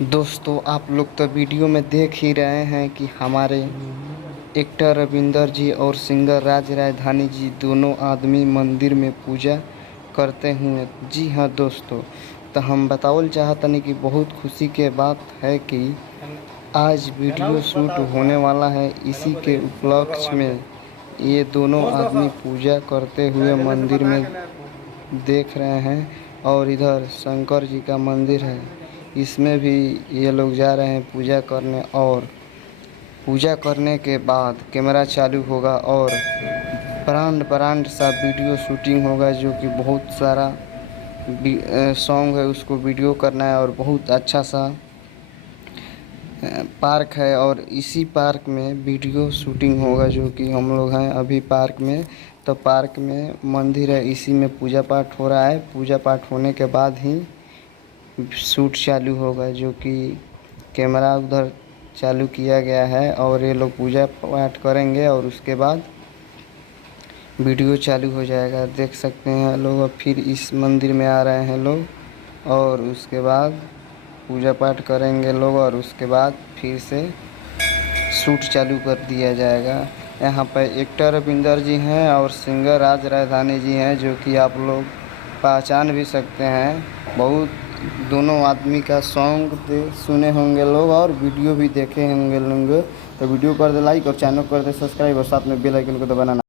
दोस्तों आप लोग तो वीडियो में देख ही रहे हैं कि हमारे एक्टर रविंदर जी और सिंगर राज राजधानी जी दोनों आदमी मंदिर में पूजा करते हुए। जी हाँ दोस्तों, तो हम बतावल चाहतनी कि बहुत खुशी के बात है कि आज वीडियो शूट होने वाला है। इसी के उपलक्ष्य में ये दोनों आदमी पूजा करते हुए मंदिर में देख रहे हैं। और इधर शंकर जी का मंदिर है, इसमें भी ये लोग जा रहे हैं पूजा करने। और पूजा करने के बाद कैमरा चालू होगा और ब्रांड ब्रांड सा वीडियो शूटिंग होगा, जो कि बहुत सारा सॉन्ग है उसको वीडियो करना है। और बहुत अच्छा सा पार्क है और इसी पार्क में वीडियो शूटिंग होगा, जो कि हम लोग हैं अभी पार्क में। तो पार्क में मंदिर है, इसी में पूजा पाठ हो रहा है। पूजा पाठ होने के बाद ही शूट चालू होगा, जो कि कैमरा उधर चालू किया गया है। और ये लोग पूजा पाठ करेंगे और उसके बाद वीडियो चालू हो जाएगा। देख सकते हैं लोग, अब फिर इस मंदिर में आ रहे हैं लोग और उसके बाद पूजा पाठ करेंगे लोग और उसके बाद फिर से शूट चालू कर दिया जाएगा। यहाँ पर एक्टर रविंदर जी हैं और सिंगर राज राजधानी जी हैं, जो कि आप लोग पहचान भी सकते हैं। बहुत दोनों आदमी का सॉन्ग सुने होंगे लोग और वीडियो भी देखे होंगे लोग। तो वीडियो कर दे लाइक और चैनल कर दे सब्सक्राइब और साथ में बेल आइकन को दबाना।